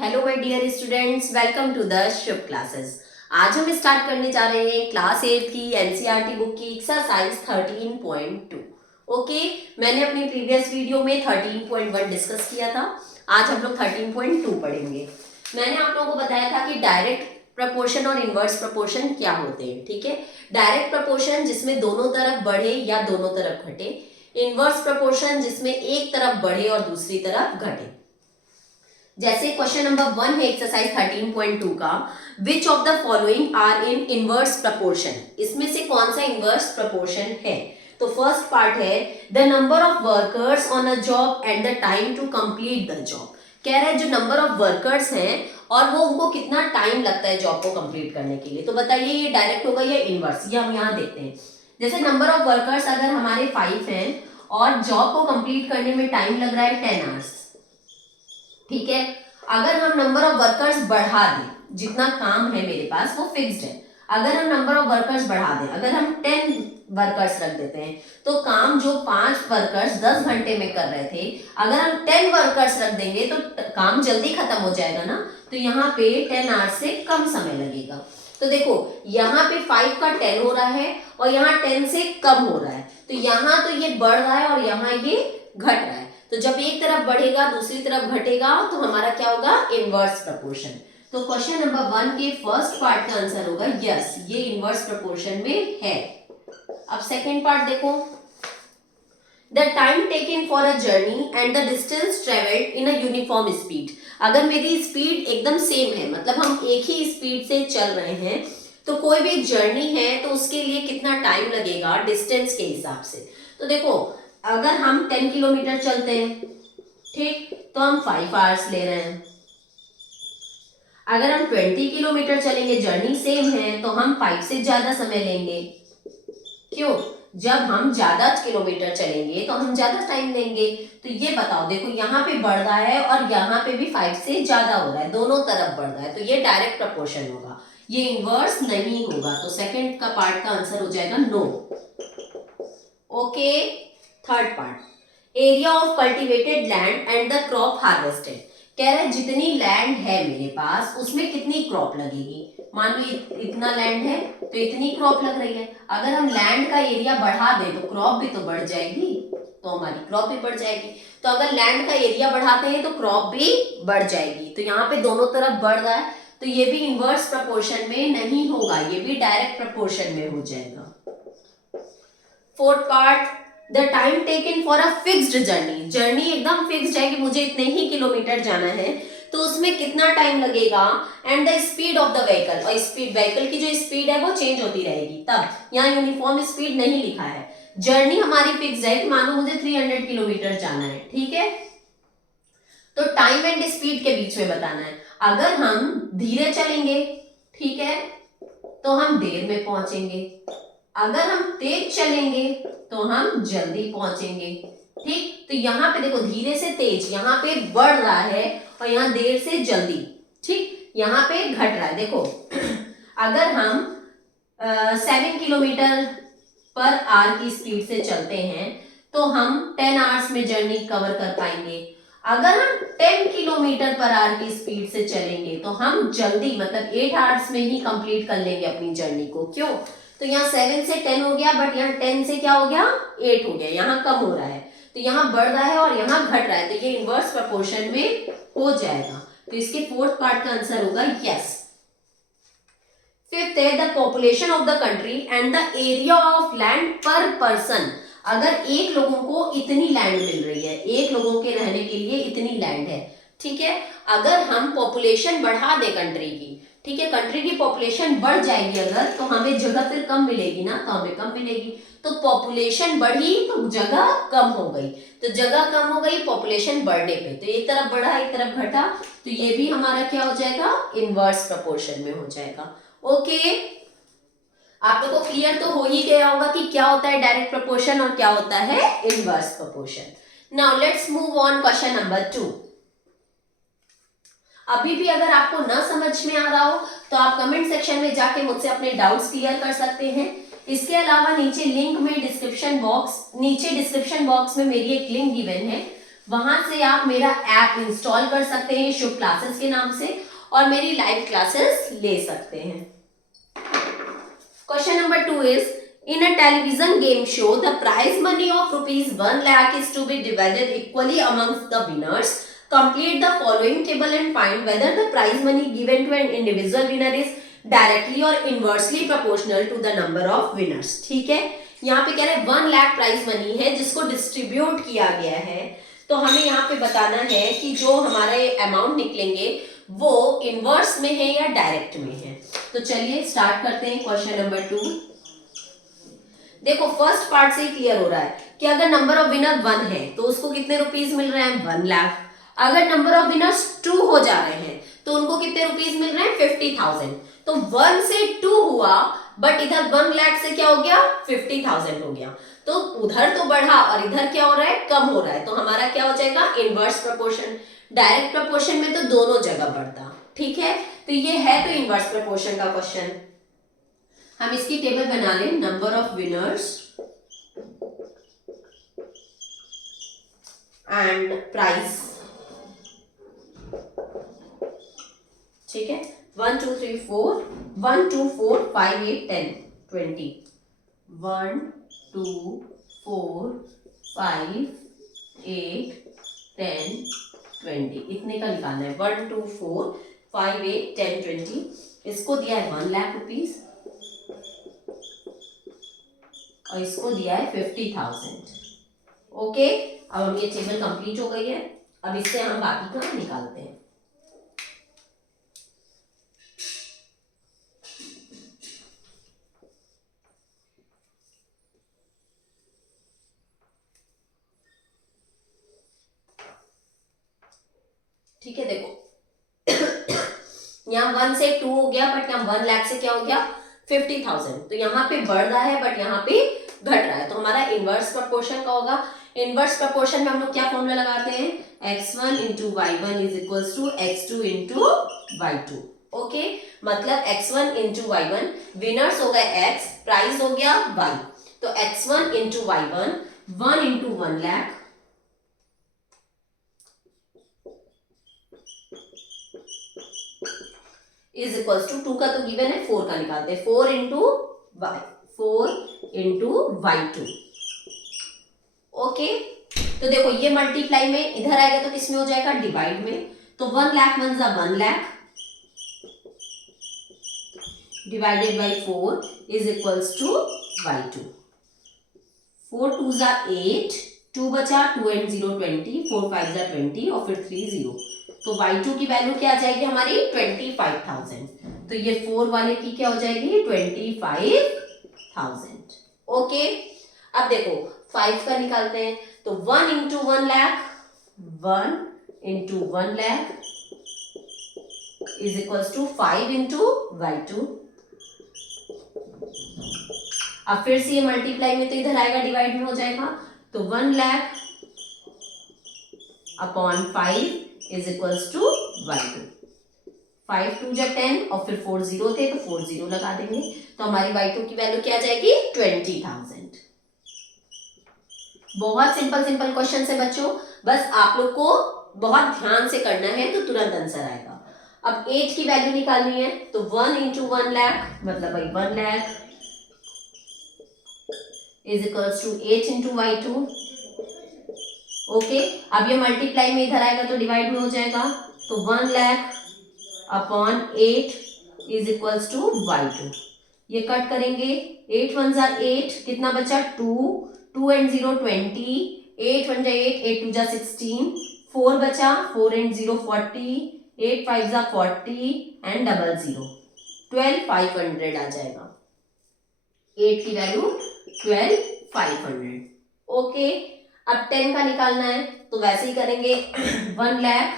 Hello my dear students, welcome to the Shubh classes. आज हम start करने जा रहे हैं क्लास 8 की एनसीईआरटी बुक की एक्सरसाइज 13.2। ओके, मैंने अपनी प्रीवियस वीडियो में 13.1 डिस्कस किया था। आज हम लोग 13.2 पढ़ेंगे। मैंने आप लोगों को बताया था कि डायरेक्ट प्रपोर्शन और इनवर्स प्रपोर्शन क्या होते हैं। ठीक है, डायरेक्ट प्रपोर्शन जिसमें दोनों तरफ बढ़े या दोनों तरफ घटे, इनवर्स प्रपोर्शन जिसमें एक तरफ बढ़े और दूसरी तरफ घटे। जैसे क्वेश्चन नंबर 1 है एक्सरसाइज 13.2 का, which of the following are in inverse proportion, इसमें से कौन सा इनवर्स प्रपोर्शन है। तो फर्स्ट पार्ट है the number of workers on a job and the time to complete the job. कह रहा है जो नंबर ऑफ वर्कर्स हैं और वो उनको कितना टाइम लगता है जॉब को कंप्लीट करने के लिए। तो बताइए ये डायरेक्ट होगा या इनवर्स, ये हम यहाँ देखते हैं। जैसे नंबर ऑफ वर्कर्स अगर हमारे 5 हैं और जॉब को कंप्लीट करने में टाइम लग रहा है 10 आवर्स। ठीक है, अगर हम नंबर ऑफ वर्कर्स बढ़ा दें, जितना काम है मेरे पास वो फिक्स्ड है, अगर हम नंबर ऑफ वर्कर्स बढ़ा दें, अगर हम 10 वर्कर्स रख देते हैं तो काम जो 5 वर्कर्स 10 घंटे में कर रहे थे, अगर हम 10 वर्कर्स रख देंगे तो काम जल्दी खत्म हो जाएगा ना। तो यहाँ पे 10 आवर्स से कम समय लगेगा। तो देखो यहाँ पे 5 का 10 हो रहा है और यहाँ 10 से कम हो रहा है, तो यहाँ तो ये बढ़ रहा है और यहाँ ये घट रहा है। तो जब एक तरफ बढ़ेगा दूसरी तरफ घटेगा तो हमारा क्या होगा, इनवर्स प्रपोर्शन। तो क्वेश्चन नंबर 1 के फर्स्ट पार्ट का आंसर होगा यस, ये इनवर्स प्रपोर्शन में है। अब सेकंड पार्ट देखो, the time taken for a journey and the distance travelled in a uniform speed. अगर मेरी स्पीड एकदम सेम है, मतलब हम एक ही स्पीड से चल रहे हैं, तो कोई भी जर्नी है तो उसके लिए कितना टाइम लगेगा डिस्टेंस के हिसाब से। तो देखो अगर हम 10 किलोमीटर चलते हैं, ठीक, तो हम 5 आवर्स ले रहे हैं। अगर हम 20 किलोमीटर चलेंगे, जर्नी सेम है, तो हम 5 से ज्यादा समय लेंगे। क्यों? जब हम ज्यादा किलोमीटर चलेंगे तो हम ज्यादा टाइम लेंगे। तो ये बताओ, देखो यहाँ पे बढ़ रहा है और यहाँ पे भी 5 से ज्यादा हो रहा है, दोनों तरफ बढ़ रहा है, तो ये डायरेक्ट प्रपोर्शन होगा, ये इनवर्स नहीं होगा। तो सेकंड का पार्ट का आंसर हो जाएगा no. Okay, third part, area of cultivated land and the crop harvested. कह रहे जितनी लैंड है मेरे पास उसमें कितनी क्रॉप लगेगी। मान लो इतना लैंड है तो इतनी क्रॉप लग रही है। अगर हम लैंड का एरिया बढ़ा दें तो क्रॉप भी तो बढ़ जाएगी, तो हमारी क्रॉप भी बढ़ जाएगी। तो अगर लैंड का एरिया बढ़ाते हैं तो क्रॉप भी बढ़ जाएगी। तो यहाँ पे दोनों तरफ बढ़ रहा है, तो ये भी इनवर्स प्रपोर्शन में नहीं होगा, ये भी डायरेक्ट प्रपोर्शन में हो जाएगा। Fourth part, the time taken for a fixed journey. Journey एकदम फिक्स्ड है कि मुझे इतने ही किलोमीटर जाना है, तो उसमें कितना टाइम लगेगा, and the speed of the vehicle, और स्पीड व्हीकल की जो स्पीड है वो चेंज होती रहेगी। तब यहाँ यूनिफॉर्म स्पीड नहीं लिखा है, जर्नी हमारी फिक्स है कि मानो मुझे 300 किलोमीटर जाना है, ठीक है, तो टाइम एंड स्पीड के बीच में बताना है। अगर हम धीरे चलेंगे, ठीक है, तो हम देर में पहुंचेंगे, अगर हम तेज चलेंगे तो हम जल्दी पहुंचेंगे। ठीक, तो यहाँ पे देखो धीरे से तेज, यहाँ पे बढ़ रहा है और यहाँ देर से जल्दी, ठीक, यहाँ पे घट रहा है। देखो अगर हम 7 किलोमीटर पर आवर की स्पीड से चलते हैं तो हम 10 आवर्स में जर्नी कवर कर पाएंगे। अगर हम 10 किलोमीटर पर आवर की स्पीड से चलेंगे तो हम जल्दी, मतलब 8 आवर्स में ही कंप्लीट कर लेंगे अपनी जर्नी को। क्यों? तो यहाँ 7 से 10 हो गया, बट यहाँ 10 से क्या हो गया, 8 हो गया, यहाँ कम हो रहा है, तो यहाँ बढ़ रहा है और यहाँ घट रहा है, तो ये इनवर्स प्रपोर्शन में हो जाएगा। तो इसके फोर्थ पार्ट का आंसर होगा यस। फिफ्थ है the population of the country and the area of land पर पर्सन। अगर एक लोगों को इतनी लैंड मिल रही है, एक लोगों के रहने के लिए इतनी लैंड है, ठीक है, अगर हम पॉपुलेशन बढ़ा दें कंट्री की, ठीक है, कंट्री की पॉपुलेशन बढ़ जाएगी अगर, तो हमें जगह फिर कम मिलेगी ना, तो हमें कम मिलेगी। तो पॉपुलेशन बढ़ी तो जगह कम हो गई, तो जगह कम हो गई पॉपुलेशन बढ़ने पे, तो एक तरफ बढ़ा एक तरफ घटा, तो ये भी हमारा क्या हो जाएगा, इनवर्स प्रपोर्शन में हो जाएगा। ओके, आप लोगों को क्लियर तो हो ही गया होगा कि क्या होता है डायरेक्ट प्रपोर्शन और क्या होता है inverse proportion. Now let's move on question number 2। अभी भी अगर आपको ना समझ में आ रहा हो तो आप कमेंट सेक्शन में जाके मुझसे अपने डाउट्स क्लियर कर सकते हैं। इसके अलावा नीचे डिस्क्रिप्शन बॉक्स में मेरी एक लिंक गिवन है, वहां से आप मेरा ऐप इंस्टॉल कर सकते हैं शुभ क्लासेस के नाम से और मेरी लाइव क्लासेस ले सकते हैं। Question number 2 is in a television game show the prize money of rupees 1 lakh is to be divided equally amongst the winners. Complete the following table and find whether the prize money given to an individual winner is directly or inversely proportional to the number of winners. ठीक है, यहाँ पे कह रहे हैं 1 lakh prize money है जिसको distribute किया गया है, तो हमें यहाँ पे बताना है कि जो हमारे अमाउंट निकलेंगे वो इनवर्स में है या डायरेक्ट में है। तो चलिए स्टार्ट करते हैं क्वेश्चन नंबर 2। देखो फर्स्ट पार्ट से ही क्लियर हो रहा है कि अगर नंबर ऑफ विनर 1 है तो उसको कितने रुपीस मिल रहे हैं 1 लाख। अगर नंबर ऑफ विनर्स 2 हो जा रहे हैं तो उनको कितने रुपीस मिल रहे हैं 50,000। तो 1 से 2 हुआ बट इधर 1 लाख से क्या हो गया 50,000 हो गया, तो उधर तो बढ़ा और इधर क्या हो रहा है कम हो रहा है, तो हमारा क्या हो जाएगा इनवर्स प्रपोर्शन। डायरेक्ट प्रपोर्शन में तो दोनों जगह बढ़ता, ठीक है, तो ये है तो इनवर्स प्रपोर्शन का क्वेश्चन। हम इसकी टेबल बना लें, number of winners and price, ठीक है, 1 2 3 4 1 2 4 5 8 10 20 1 2 4 5 8 10 20 इतने का निकालना है। 1 2 4 5 8 10 20 इसको दिया है 1 लाख रुपीस और इसको दिया है 50,000। ओके, अब हम ये टेबल कंप्लीट हो गई है, अब इससे हम बाकी का निकालते हैं। ठीक है, देखो यहाँ 1 से 2 हो गया बट यहाँ 1 लाख से क्या हो गया 50,000, तो यहाँ पे बढ़ रहा है बट यहाँ पे घट रहा है, तो हमारा इनवर्स प्रपोर्शन का होगा। इनवर्स प्रपोर्शन में हम लोग क्या फॉर्मूला लगाते हैं x1 into y1 is equals to x2 into y2। Okay, मतलब x1 इंटू y1 विनर्स हो गए x, प्राइस हो गया y, तो x1 into y1 1 into 1 lakh is equals to 2 का तो गिवन है 4 का निकालते हैं 4 into y 4 into y2। Okay, तो देखो ये मल्टीप्लाई में इधर आएगा तो किसमें हो जाएगा डिवाइड में, तो 1 लाख 1 जा 1 lakh divided by 4 is equals to y2। 4 2 जा 8, 2 बचा 2 एंड 0 20, 4 5 जा 20 और फिर 3 0, तो y2 की वैल्यू क्या आ जाएगी हमारी 25,000, तो ये 4 वाले की क्या हो जाएगी 25,000। ओके, अब देखो 5 का निकालते हैं, तो 1 into 1 lakh 1 into 1 lakh is equals to 5 into y2। अब फिर से ये मल्टीप्लाई में तो इधर आएगा डिवाइड में हो जाएगा, तो 1 lakh upon 5 is equals to y2। 5 2 जा 10 और फिर 4 0 थे तो 4 0 लगा देंगे, तो हमारी y2 की वैल्यू क्या आ जाएगी 20,000। बहुत सिंपल सिंपल क्वेश्चन है बच्चों, बस आप लोग को बहुत ध्यान से करना है तो तुरंत आंसर आएगा। अब 8 की वैल्यू निकालनी है, तो 1 इंटू 1 लाख मतलब भाई 1 lakh is equals to 8 into y2। Okay, अब ये मल्टीप्लाई में इधर आएगा तो डिवाइड में हो जाएगा, तो 1 lakh upon 8 is equals to y2। ये कट करेंगे, 8 1 जा 8, कितना बचा 2, 2 एंड 0 20, 8 1 जा 8, 8 2 जा 16, 4 बचा 4 एंड 0 40, 8 5 जा 40 एंड डबल 0 12,500 आ जाएगा। 8 की वैल्यू 12,500। ओके, अब 10 का निकालना है तो वैसे ही करेंगे 1 lakh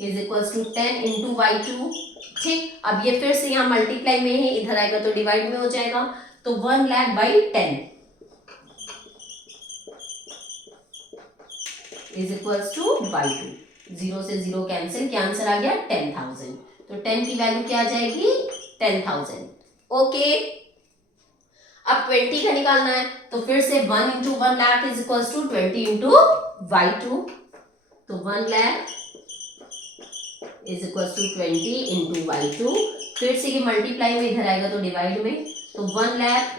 is equals to 10 into y2। ठीक, अब ये फिर से यहाँ मल्टीप्लाई में है, इधर आएगा तो डिवाइड में हो जाएगा, तो 1 lakh by 10 is equals to y2। 0 से 0 कैंसिल, क्या आंसर आ गया 10,000, तो 10 की वैल्यू क्या आ जाएगी 10,000। ओके, अब 20 का निकालना है तो फिर से 1 into 1 lakh is equal to 20 into y2, तो 1 lakh is equal to 20 into y2, फिर से ये मल्टीप्लाई में इधर आएगा तो डिवाइड में, तो 1 lakh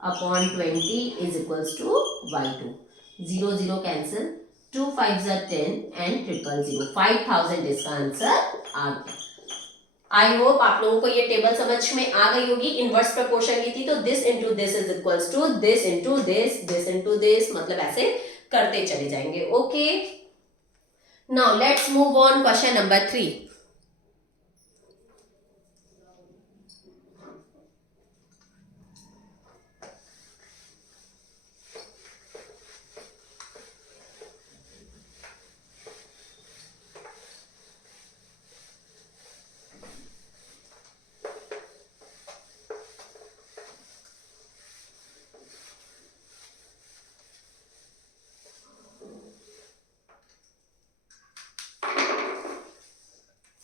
upon 20 is equal to y2, 0 0 cancel, 2 5 10 and 000, 5000 इसका आंसर आ गया। आई होप आप लोगों को ये टेबल समझ में आ गई होगी। इनवर्स प्रपोर्शन की थी तो this into this is equals to this into this into this, मतलब ऐसे करते चले जाएंगे। Okay, now let's move on question number 3।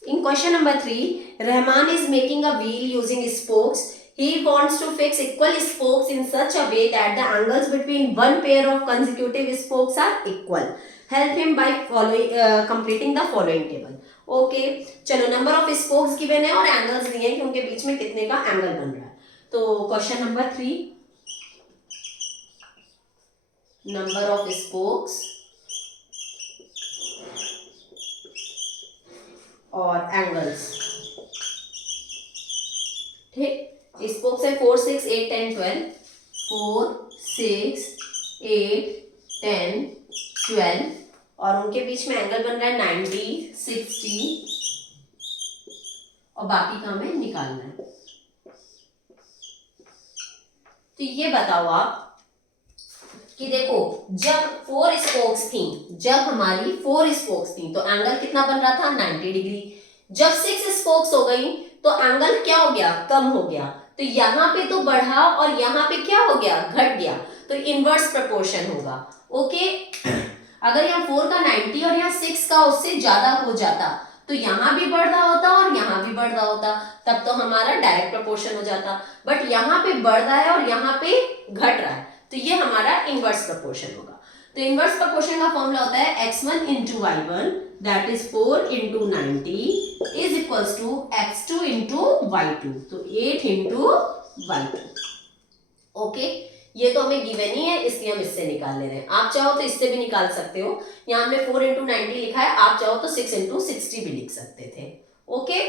In question number 3, Rahman is making a wheel using spokes. He wants to fix equal spokes in such a way that the angles between one pair of consecutive spokes are equal. Help him by completing the following table. Okay, चलो number of spokes given है और angles दिए हैं कि उनके बीच में कितने का एंगल बन रहा है। तो question number 3, number of spokes और एंगल्स। ठीक, स्पोक्स है 4 6 8 10 12, 4 6 8 10 12 और उनके बीच में एंगल बन रहा है 90 60 और बाकी का हमें निकालना है। तो ये बताओ आप कि देखो जब 4 स्पोक्स थी, जब हमारी 4 स्पोक्स थी तो एंगल कितना बन रहा था 90 डिग्री। जब 6 स्पोक्स हो गई तो एंगल क्या हो गया, कम हो गया। तो यहाँ पे तो बढ़ा और यहाँ पे क्या हो गया, घट गया। तो इनवर्स प्रपोर्शन होगा। ओके, अगर यहाँ 4 का 90 और यहाँ 6 का उससे ज्यादा हो जाता तो यहाँ भी बढ़ रहा होता और यहाँ भी बढ़ रहा होता, तब तो हमारा डायरेक्ट प्रपोर्शन हो जाता। बट यहाँ पे बढ़ रहा है और यहाँ पे घट रहा है, तो ये हमारा इनवर्स प्रपोर्शन होगा। तो इनवर्स प्रपोर्शन का फॉर्मूला होता है x1 into y1 that is 4 into 90 is equals to x2 into y2, तो 8 इंटू y2। ओके, ये तो हमें गिवन ही है इसलिए हम इससे निकाल ले रहे हैं। आप चाहो तो इससे भी निकाल सकते हो, यहाँ हमने 4 इंटू 90 लिखा है, आप चाहो तो 6 इंटू 60 भी लिख सकते थे। ओके,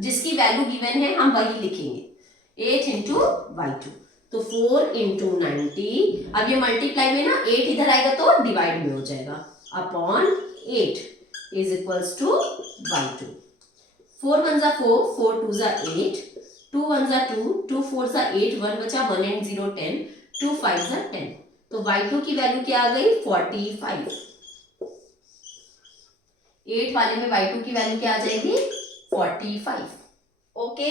जिसकी वैल्यू गिवन है हम वही लिखेंगे, 8 इंटू y2, तो 4 इंटू 90, अब ये मल्टीप्लाई में ना 8 इधर आएगा तो डिवाइड में हो जाएगा, upon 8 is equals to y2। 4 1 जा 4, 4 2 जा 8, 2 1 जा 2, 2 4 जा 8, 1 बचा 1 एंड 0 10, 2 5 जा 10, तो y2 की वैल्यू क्या आ गई 45। 8 वाले में y2 की वैल्यू क्या आ जाएगी 45। ओके,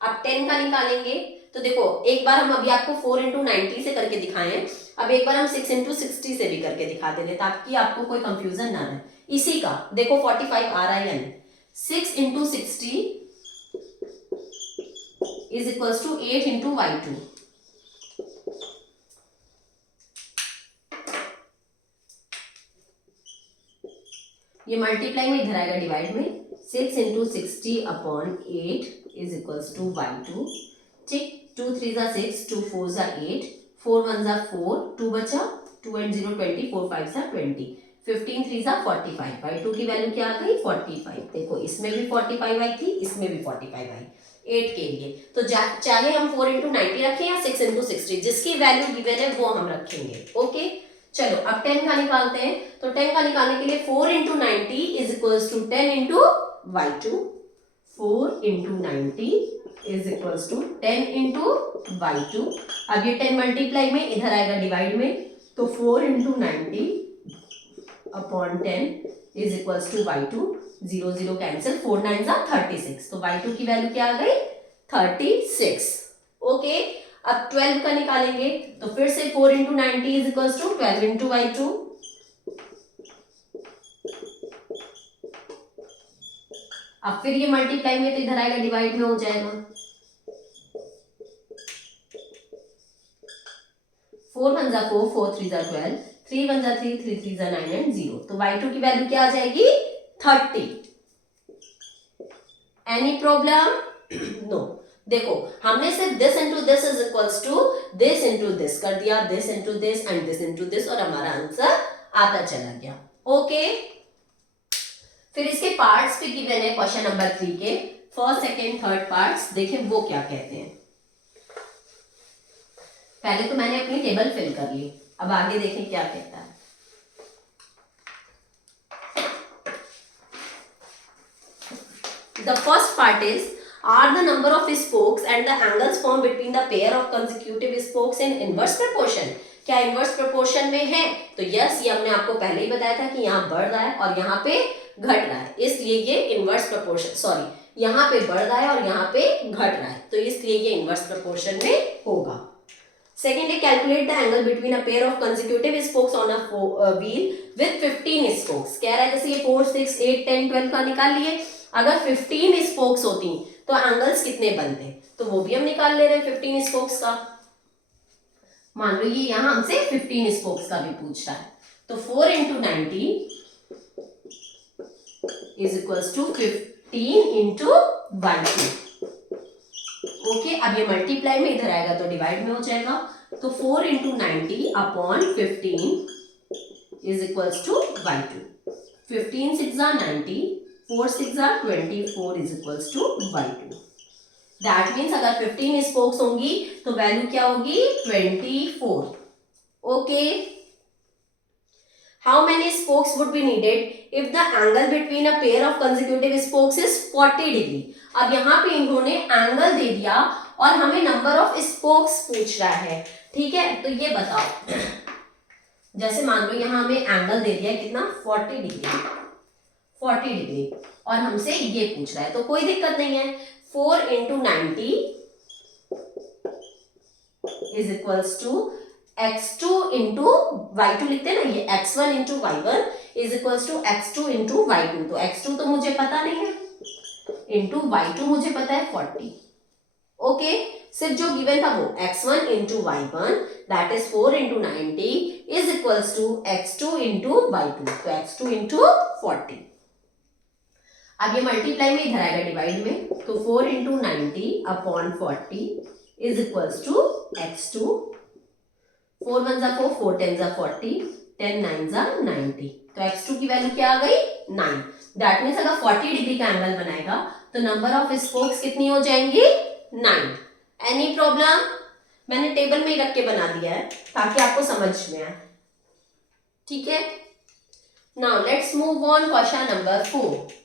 अब 10 का निकालेंगे। तो देखो एक बार हम अभी आपको 4 इंटू 90 से करके दिखाए हैं, अब एक बार हम 6 इंटू 60 से भी करके दिखा दे रहे ताकि आपको कोई कंफ्यूजन ना रहे। इसी का देखो 45 आ रहा है या नहीं। 6 into 60 is equals to 8 into y2, ये मल्टीप्लाई में इधर आएगा डिवाइड में, 6 into 60 upon 8 is equals to y2। ठीक, 2 3 जा 6, 2 4 जा 8, 4 1 जा 4, 2 बचा 2 एंड 0 20, 4 5 जा 20, 15 3 जा 45, y2 की वैल्यू क्या आ गई 45। देखो इसमें भी 45 आई थी, इसमें भी 45 आई 8 के लिए। तो चाहे हम 4 इंटू 90 रखें या 6 इंटू 60, जिसकी वैल्यू गिवन है वो हम रखेंगे। ओके, चलो अब 10 का निकालते हैं। तो 10 का निकालने के लिए 4 into 90 is equals to 10 into y2, 4 into 90 is equals to 10 into y2। अब ये 10 मल्टीप्लाई में इधर आएगा डिवाइड में, तो 4 into 90 upon 10 is equals to y2, 0 0 cancel, 4 9 जा 36, तो y2 की वैल्यू क्या आ गई 36। ओके, अब 12 का निकालेंगे। तो फिर से 4 into 90 is equals to 12 into y2, अब फिर ये मल्टीप्लाई में तो इधर आएगा डिवाइड में हो जाएगा, 4 1 जा 4, 4 3 जा 12, 3 1 जा 3, 3 3 जा 9 एंड 0। तो y2 की वैल्यू क्या आ जाएगी? 30। Any problem? नो। देखो हमने सिर्फ this into this is equals to this into this कर दिया, this into this and this into this, और हमारा आंसर आता चला गया। ओके, फिर इसके पार्ट्स भी गिवन है क्वेश्चन नंबर 3 के, फर्स्ट सेकेंड थर्ड पार्ट्स। देखें वो क्या कहते हैं। पहले तो मैंने अपनी टेबल फिल कर ली, अब आगे देखें क्या कहता है। The first part is, are the number of spokes and the angles formed between the pair of consecutive spokes in inverse proportion? क्या inverse proportion में है? तो yes, ये हमने आपको पहले ही बताया था कि यहाँ बढ़ रहा है और यहाँ पे घट रहा है, इसलिए ये inverse proportion, सॉरी यहाँ पे बढ़ रहा है और यहाँ पे घट रहा है, तो इसलिए ये inverse proportion में होगा। Second है, calculate the angle between a pair of consecutive spokes on a wheel with 15 spokes। कह रहा है जैसे ये 4 6 8 10 12 का निकाल लिए, अगर 15 स्पोक्स होती तो एंगल्स कितने बनते, तो वो भी हम निकाल ले रहे हैं 15 स्पोक्स का। मान लो ये यहां हमसे 15 स्पोक्स का भी पूछ रहा है, तो 4 into 90 is equals to 15 into 1 okay, अब ये मल्टीप्लाई में इधर आएगा तो डिवाइड में हो जाएगा, तो 4 into 90 upon 15 is equals to 1/2। 15 6 90, 4 6 24 is equals to 1/2। That means अगर 15 स्पोक्स होंगी तो वैल्यू क्या होगी? 24। Okay, how many spokes would be needed if the angle between a pair of consecutive spokes is 40 degree? अब यहाँ पे इन्होंने एंगल दे दिया और हमें नंबर ऑफ स्पोक्स पूछ रहा है, ठीक है, तो ये बताओ, जैसे मान लो यहाँ हमें एंगल दे दिया कितना? 40 डिग्री, 40 डिग्री, और हमसे ये पूछ रहा है, तो कोई दिक्कत नहीं है। 4 into 90 is equals to x2 into y2 लिखते हैं ना, ये x1 into y1 is equals to x2 into y2, तो x2 तो मुझे पता नहीं है, इंटू y2 मुझे पता है 40। ओके, सिर्फ जो गिवन था वो x1 into y1 that is 4 into 90 is equals to x2 into y2, तो x2 इंटू 40। अब ये मल्टीप्लाई में इधर आएगा डिवाइड में, तो 4 into 90 upon 40 is equals to x2, 4 1 जा 4, 4 10 जा 40, 10 9 जा 90, तो x2 की वैल्यू क्या आ गई? 9। दैट मीन्स अगर 40 डिग्री का एंगल बनाएगा तो नंबर ऑफ स्पोक्स कितनी हो जाएंगी? 9। Any problem? मैंने टेबल में ही रख के बना दिया है ताकि आपको समझ में आए, ठीक है। Now let's move on question number 4।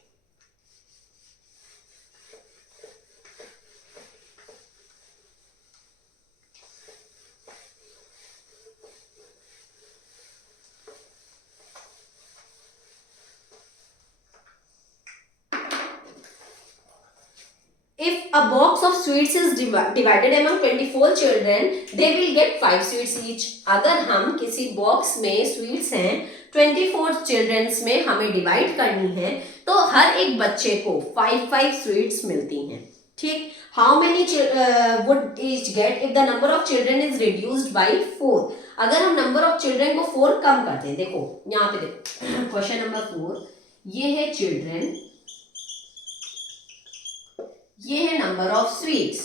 If a box of sweets is divided among 24 children, they will get 5 sweets each. अगर हम किसी बॉक्स में स्वीट्स हैं 24 चिल्ड्रंस में हमें डिवाइड करनी है तो हर एक बच्चे को 5 स्वीट्स मिलती हैं, ठीक। How many would each get if the number of children is reduced by 4? अगर हम नंबर ऑफ चिल्ड्रन को 4 कम कर दें, देखो यहाँ पे देखो क्वेश्चन नंबर 4, ये है चिल्ड्रन, ये है नंबर ऑफ स्वीट्स।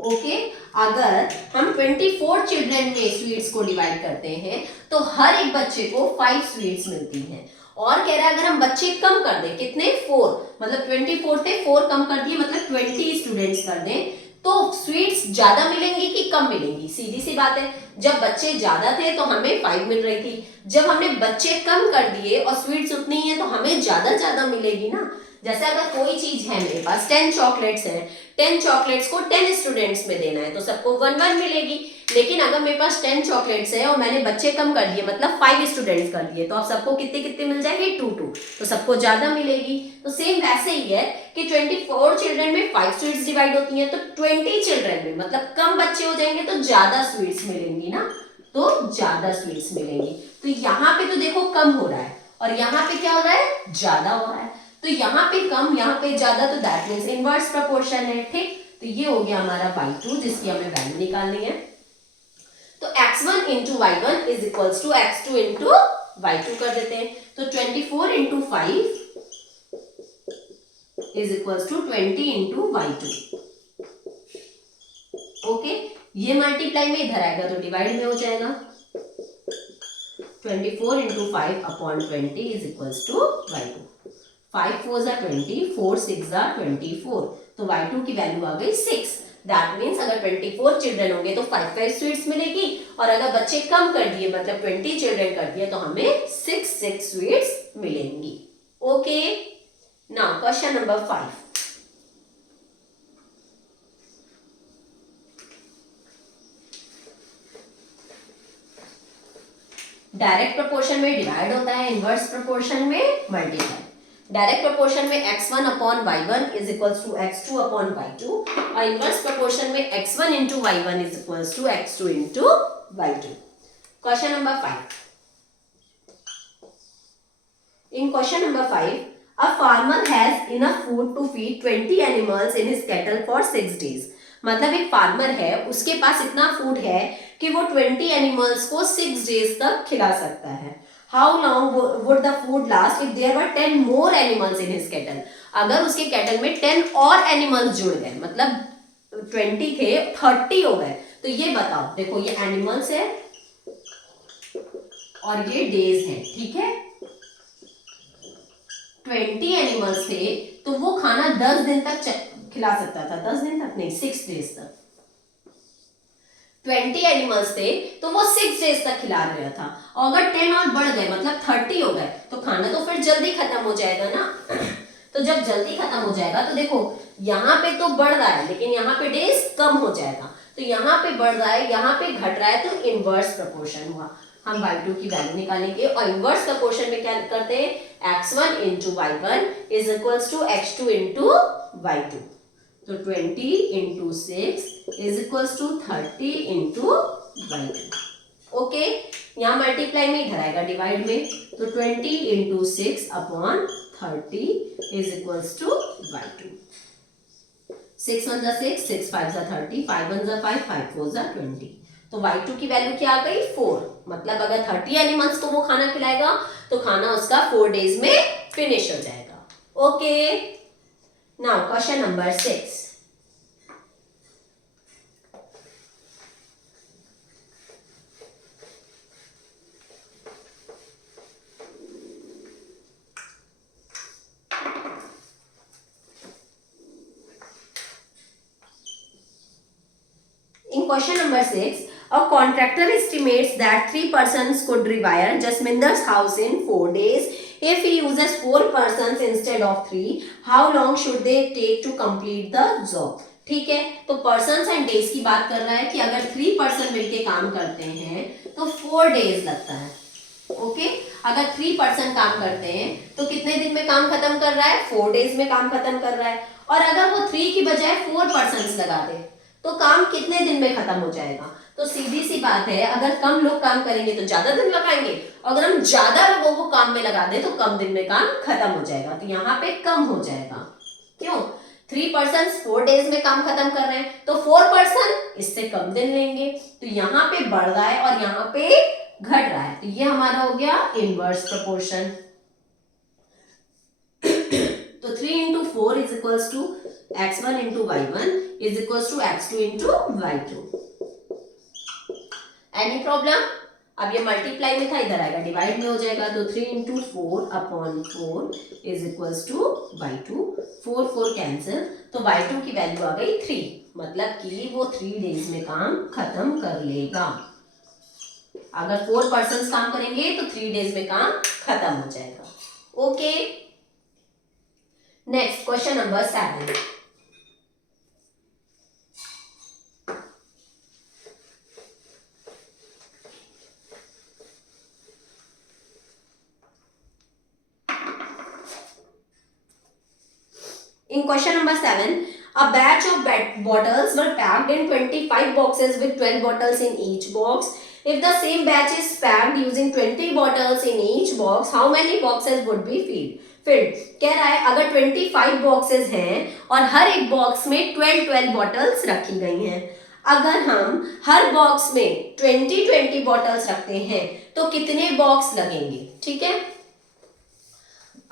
ओके, अगर हम 24 चिल्ड्रन में स्वीट्स को डिवाइड करते हैं तो हर एक बच्चे को 5 स्वीट्स मिलती हैं, और कह रहा है अगर हम बच्चे कम कर दें, कितने? 4, मतलब 24 थे 4 कम कर दिए, मतलब 20 स्टूडेंट्स कर दें, तो स्वीट्स ज्यादा मिलेंगी कि कम मिलेंगी? सीधी सी बात है, जब बच्चे ज्यादा थे तो हमें 5 मिल रही थी, जब हमने बच्चे कम कर दिए और स्वीट्स उतनी है तो हमें ज्यादा मिलेगी ना। जैसे अगर कोई चीज है मेरे पास 10 चॉकलेट्स हैं, 10 चॉकलेट्स को 10 स्टूडेंट्स में देना है तो सबको 1 मिलेगी, लेकिन अगर मेरे पास 10 चॉकलेट्स है और मैंने बच्चे कम कर दिए, मतलब 5 स्टूडेंट्स कर दिए, तो अब सबको कितने मिल जाएंगे? 2 तो सबको ज्यादा मिलेगी। तो सेम वैसे ही है कि 24 चिल्ड्रन में 5 स्वीट्स डिवाइड होती हैं, तो 20 चिल्ड्रन में मतलब कम बच्चे हो जाएंगे तो ज्यादा स्वीट्स मिलेंगी ना, तो ज्यादा स्वीट्स मिलेंगी। तो यहाँ पे तो देखो कम हो रहा है और यहाँ पे क्या हो रहा है? ज्यादा हो रहा है, तो यहाँ पे कम यहाँ पे ज्यादा, तो दैट मीन्स इनवर्स प्रपोर्शन है, ठीक। तो ये हो गया हमारा y2 जिसकी हमें वैल्यू निकालनी है। तो x1 into y1 is equals to x2 into y2 कर देते हैं। तो 24 into 5 is equals to 20 into y2। Okay, ये मल्टीप्लाई में इधर आएगा तो डिवाइड में हो जाएगा। 24 into 5 upon 20 is equals to y2। 5 4 जा 20, 4 6 जा 24, तो y2 की वैल्यू आ गई 6। दैट मीन्स अगर 24 चिल्ड्रन होंगे तो 5 स्वीट्स मिलेगी, और अगर बच्चे कम कर दिए मतलब 20 चिल्ड्रन कर दिए तो हमें 6 स्वीट्स मिलेंगी। Okay, now question number 5। Direct proportion में डिवाइड होता है, इनवर्स प्रोपोर्शन में मल्टीप्लाई। डायरेक्ट प्रोपोर्शन में x1 upon y1 is equals to x2 upon y2, और इनवर्स प्रोपोर्शन में x1 into y1 is equals to x2 into y2। Question number 5। In question number 5, a farmer has enough food to feed 20 animals in his cattle for 6 days. मतलब एक farmer है, उसके पास इतना food है कि वो 20 animals को 6 डेज तक खिला सकता है। How long would the food last if there were 10 more animals in his cattle. अगर उसके कैटल में 10 और एनिमल्स जुड़ गए, मतलब 20 थे 30 हो गए, तो ये बताओ। देखो ये एनिमल्स है और ये डेज है, ठीक है। 20 एनिमल्स थे तो वो खाना 10 दिन तक खिला सकता था। 10 दिन तक नहीं, 6 डेज तक। 20 एनिमल्स थे तो वो 6 डेज तक खिला रहा था, और अगर 10 और बढ़ गए मतलब 30 हो गए तो खाना तो फिर जल्दी खत्म हो जाएगा ना। तो जब जल्दी खत्म हो जाएगा तो देखो यहाँ पे तो बढ़ रहा है लेकिन यहाँ पे डेज कम हो जाएगा, तो यहाँ पे बढ़ रहा है यहाँ पे घट रहा है, तो इनवर्स प्रोपोर्शन हुआ। हम y2 की वैल्यू निकालेंगे और इनवर्स प्रोपोर्शन में क्या करते हैं, x1 into y1 is equals to x2 into y2। तो 20 into 6 is equals to 30 into y2। Okay, यहाँ मल्टीप्लाई में इधर आएगा डिवाइड में, तो 20 into 6 upon 30 is equals to y2। 6 1 जा 6, 6 5 जा 30, 5 1 जा 5, 5 4 जा 20, तो y2 की वैल्यू क्या आ गई 4। मतलब अगर 30 एनिमल्स को वो खाना खिलाएगा तो खाना उसका 4 डेज में फिनिश हो जाएगा। Okay, now question number 6। In question number 6, a contractor estimates that 3 persons could rewire Jasminder's house in 4 days. If he uses 4 persons instead of 3, how long should they take to complete the job? ठीक है, तो persons and days की बात कर रहा है कि अगर 3 पर्सन मिलके काम करते हैं तो 4 डेज लगता है। ओके, अगर 3 पर्सन काम करते हैं तो कितने दिन में काम खत्म कर रहा है, 4 डेज में काम खत्म कर रहा है। और अगर वो 3 की बजाय 4 पर्सन लगा दे तो काम कितने दिन में खत्म हो जाएगा। तो सीधी सी बात है, अगर कम लोग काम करेंगे तो ज्यादा दिन लगाएंगे, अगर हम ज्यादा लोगों को काम में लगा दें तो कम दिन में काम खत्म हो जाएगा। तो यहाँ पे कम हो जाएगा। क्यों, 3 पर्सन 4 डेज में काम खत्म कर रहे हैं तो 4 पर्सन इससे कम दिन लेंगे, तो यहाँ पे बढ़ रहा है और यहाँ पे घट रहा है, तो ये हमारा हो गया इनवर्स प्रोपोर्शन। तो 3 into 4 is equals to x1 into y1 is equals to x2 into y2। Any problem? अब ये मल्टीप्लाई में था, इधर आएगा डिवाइड में हो जाएगा, तो 3 into 4 upon 4 is equals to y2। 4 4 cancel, तो y2 की वैल्यू आ गई 3, मतलब कि वो 3 डेज में काम खत्म कर लेगा। अगर 4 पर्सन काम करेंगे तो 3 डेज में काम खत्म हो जाएगा। Okay, next question number 7। In question number 7, a batch of bottles were packed in 25 boxes with 12 bottles in each box. If the same batch is packed using 20 bottles in each box, how many boxes would be filled? Field. कह रहा है अगर 25 boxes हैं और हर एक box में 12 bottles रखी गई हैं, अगर हम हर बॉक्स में 20 बॉटल्स रखते हैं तो कितने बॉक्स लगेंगे। ठीक है,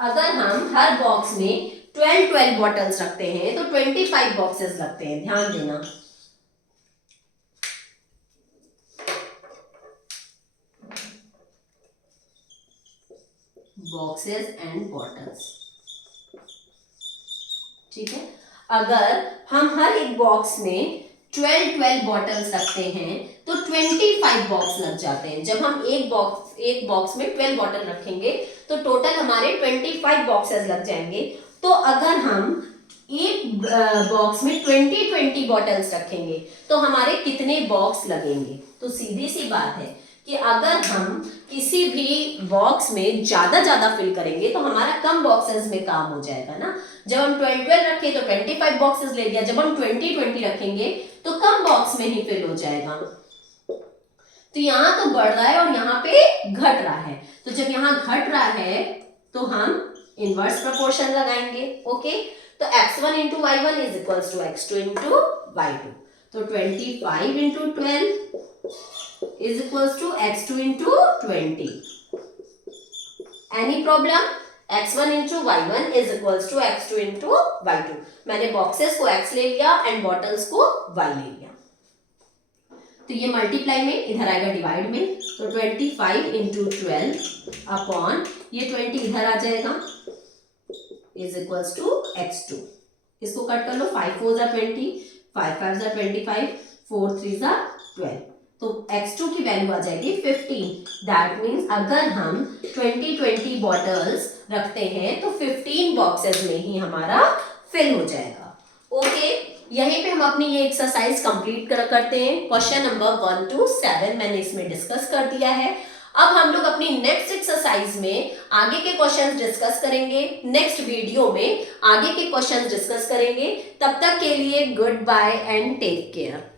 अगर हम हर बॉक्स में 12 बॉटल्स रखते हैं तो 25 बॉक्सेस लगते हैं। ध्यान देना, बॉक्सेस एंड बॉटल्स। ठीक है, अगर हम हर एक बॉक्स में 12 बॉटल्स रखते हैं तो 25 बॉक्स लग जाते हैं। जब हम एक बॉक्स में 12 बॉटल रखेंगे तो टोटल हमारे 25 बॉक्सेस लग जाएंगे। तो अगर हम एक बॉक्स में 20 बॉटल्स रखेंगे तो हमारे कितने बॉक्स लगेंगे। तो सीधी सी बात है कि अगर हम किसी भी बॉक्स में ज्यादा फिल करेंगे तो हमारा कम बॉक्सेस में काम हो जाएगा ना। जब हम 12 रखें तो 25 बॉक्सेस ले गया, जब हम 20 रखेंगे तो कम बॉक्स में ही फिल हो जाएगा। तो यहाँ तो बढ़ रहा है और यहाँ पे घट रहा है। तो जब यहाँ घट रहा है तो हम इनवर्स प्रोपोर्शन लगाएंगे। ओके, तो x1 into y1 is equals to x2 into y2। तो 25 into 12 is equals to x2 into 20. Any problem? x1 into y1 is equals to x2 into y2. मैंने बॉक्सेस को x ले लिया and bottles को y ले लिया। तो ये मल्टीप्लाई में, इधर आएगा डिवाइड में। तो 25 इंटू 12 अपॉन ये 20 इधर आ जाएगा इज इक्वल्स टू x2। इसको कट कर लो, 5 4 जा 20, 5 5 जा 25, 4 3 जा 12। तो x2 की वैल्यू आ जाएगी 15। दैट मीन्स अगर हम 20 बॉटल्स रखते हैं तो 15 बॉक्सेस में ही हमारा फिल हो जाएगा। ओके, यहीं पे हम अपनी ये एक्सरसाइज कंप्लीट करते हैं। क्वेश्चन नंबर 1 to 7 मैंने इसमें डिस्कस कर दिया है। अब हम लोग अपनी नेक्स्ट एक्सरसाइज में आगे के क्वेश्चंस डिस्कस करेंगे। नेक्स्ट वीडियो में आगे के क्वेश्चंस डिस्कस करेंगे। तब तक के लिए goodbye and take care.